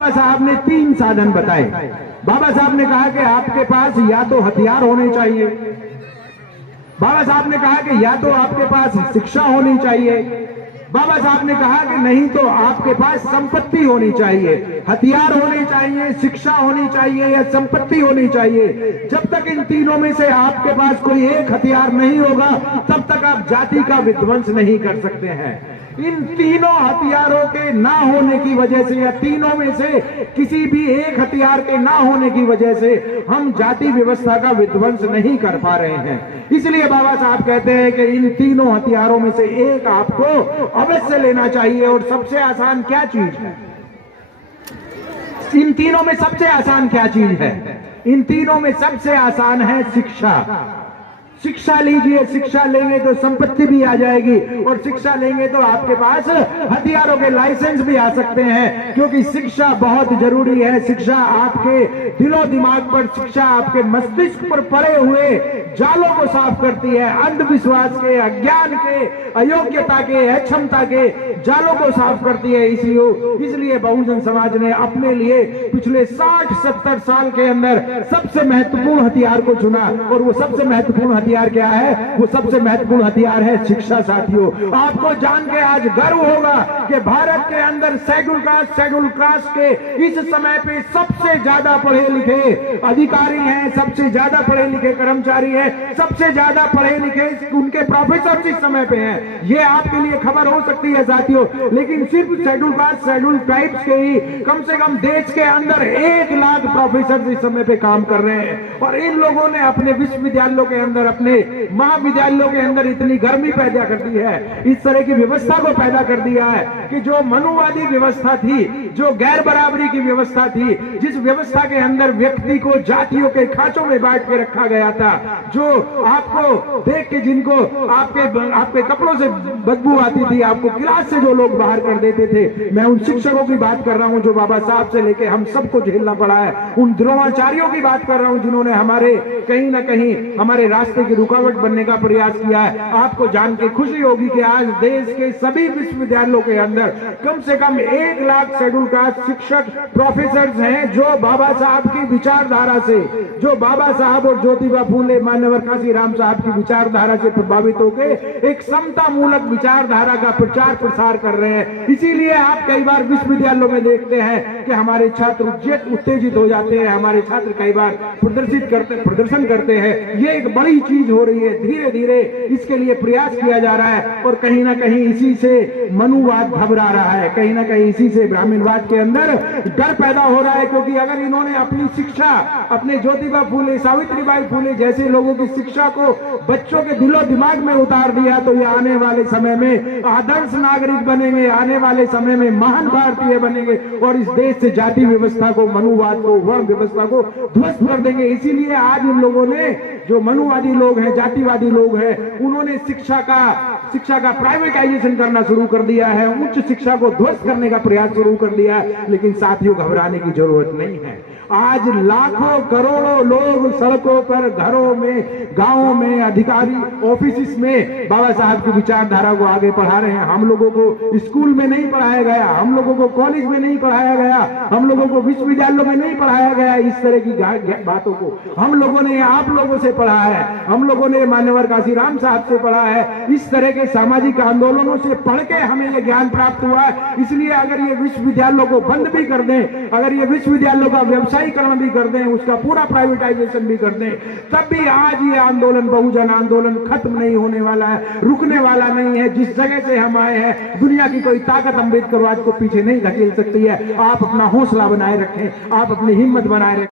बाबा साहब ने 3 साधन बताए। बाबा साहब ने कहा कि आपके पास या तो हथियार होने चाहिए, बाबा साहब ने कहा कि या तो आपके पास शिक्षा होनी चाहिए, बाबा साहब ने कहा कि नहीं तो आपके पास संपत्ति होनी चाहिए। हथियार होने चाहिए, शिक्षा होनी चाहिए या संपत्ति होनी चाहिए। जब तक इन तीनों में से आपके पास कोई एक हथियार नहीं होगा तब तक आप जाति का विध्वंस नहीं कर सकते हैं। इन तीनों हथियारों के ना होने की वजह से या तीनों में से किसी भी एक हथियार के ना होने की वजह से हम जाति व्यवस्था का विध्वंस नहीं कर पा रहे हैं। इसलिए बाबा साहब कहते हैं कि इन तीनों हथियारों में से एक आपको अवश्य लेना चाहिए। और सबसे आसान क्या चीज है? इन तीनों में सबसे आसान क्या चीज है? इन तीनों में सबसे आसान है शिक्षा। शिक्षा लीजिए, शिक्षा लेंगे तो संपत्ति भी आ जाएगी और शिक्षा लेंगे तो आपके पास हथियारों के लाइसेंस भी आ सकते हैं, क्योंकि शिक्षा बहुत जरूरी है। शिक्षा आपके दिलो दिमाग पर, शिक्षा आपके मस्तिष्क पर पड़े हुए जालों को साफ करती है। अंधविश्वास के, अज्ञान के, अयोग्यता के, अक्षमता के जालों को साफ करती है। इसलिए बहुजन समाज ने अपने लिए पिछले 60-70 साल के अंदर सबसे महत्वपूर्ण हथियार को चुना। और वो सबसे महत्वपूर्ण हथियार क्या है? वो सबसे महत्वपूर्ण हथियार है शिक्षा। साथियों, आपको जान के आज गर्व होगा कि भारत के अंदर शेड्यूल कास्ट के इस समय पे सबसे ज्यादा पढ़े लिखे अधिकारी हैं, सबसे ज्यादा पढ़े लिखे कर्मचारी हैं, सबसे ज्यादा पढ़े लिखे उनके प्रोफेसर इस समय पे हैं। ये आपके लिए खबर हो सकती है साथियों, लेकिन सिर्फ शेड्यूल कास्ट, शेड्यूल ट्राइब्स के ही कम से कम देश के अंदर 1 लाख प्रोफेसर इस समय पे काम कर रहे हैं। और इन लोगों ने अपने विश्वविद्यालयों के अंदर, अपने महाविद्यालयों के अंदर इतनी गर्मी पैदा कर दी है, इस तरह की व्यवस्था को पैदा कर दिया है कि जो मनुवादी व्यवस्था थी, जो गैर बराबरी की व्यवस्था थी, जिस व्यवस्था के अंदर व्यक्ति को जातियों के खांचों में बांट के रखा गया था, जो आपको देख के, जिनको आपके कपड़ों से बदबू आती थी, आपको क्लास से जो लोग बाहर कर देते थे, मैं उन शिक्षकों की बात कर रहा हूं जो बाबा साहब से लेके हम सबको झेलना पड़ा है। उन द्रोणाचार्यों की बात कर रहा हूं जिन्होंने हमारे कहीं ना कहीं हमारे रास्ते की रुकावट बनने का प्रयास किया है। आपको जान के खुशी होगी कि आज देश के सभी विश्वविद्यालयों के अंदर कम से कम 1 लाख शेड्यूल कास्ट शिक्षक प्रोफेसर हैं जो बाबा साहब की विचारधारा से, जो बाबा साहब और ज्योतिबा फूले, मानवर काशीराम साहब की विचारधारा से प्रभावित होकर एक समता मूलक विचारधारा का प्रचार प्रसार कर रहे हैं। इसीलिए आप कई बार विश्वविद्यालयों में देखते हैं कि हमारे छात्र उत्तेजित हो जाते हैं, हमारे छात्र कई बार प्रदर्शन करते हैं। ये एक बड़ी चीज हो रही है। धीरे धीरे इसके लिए प्रयास किया जा रहा है और कहीं ना कहीं इसी से मनुवाद घबरा रहा है, कहीं ना कहीं इसी से ब्राह्मणवाद के अंदर डर पैदा हो रहा है। क्योंकि अगर इन्होंने अपनी शिक्षा, अपने ज्योतिबा फूले, सावित्रीबाई फूले जैसे लोगों की शिक्षा को बच्चों के दिलो दिमाग में उतार दिया तो ये आने वाले समय में आदर्श नागरिक बनेंगे, आने वाले समय में महान भारतीय बनेंगे और इस देश से जाति व्यवस्था को, मनुवाद को, वर्ण व्यवस्था को ध्वस्त कर देंगे। इसीलिए आज इन लोगों ने, जो मनुवादी लोग हैं, जातिवादी लोग हैं, उन्होंने शिक्षा का प्राइवेटाइजेशन करना शुरू कर दिया है, उच्च शिक्षा को ध्वस्त करने का प्रयास शुरू कर दिया है। लेकिन साथियों, घबराने की जरूरत नहीं है। आज लाखों करोड़ों लोग सड़कों पर, घरों में, गांवों में, अधिकारी ऑफिस में बाबा साहब की विचारधारा को आगे बढ़ा रहे हैं। हम लोगों को स्कूल में नहीं पढ़ाया गया, हम लोगों को कॉलेज में नहीं पढ़ाया गया, हम लोगों को विश्वविद्यालयों में नहीं पढ़ाया गया इस तरह की बातों को। हम लोगों ने आप लोगों से पढ़ा है, हम लोगों ने मानवर काशीराम साहब से पढ़ा है। इस तरह के सामाजिक आंदोलनों से पढ़ के हमें यह ज्ञान प्राप्त हुआ है। इसलिए अगर ये विश्वविद्यालयों को बंद भी कर दें, अगर ये विश्वविद्यालयों का व्यवसायीकरण भी कर दें, उसका पूरा प्राइवेटाइजेशन भी कर दें, तब भी आज ये आंदोलन, बहुजन आंदोलन खत्म नहीं होने वाला है, रुकने वाला नहीं है। जिस जगह से हम आए हैं, दुनिया की कोई ताकत अम्बेडकरवाद को पीछे नहीं धकेल सकती है। आप अपना हौसला बनाए रखें, आप अपनी हिम्मत बनाए रखें।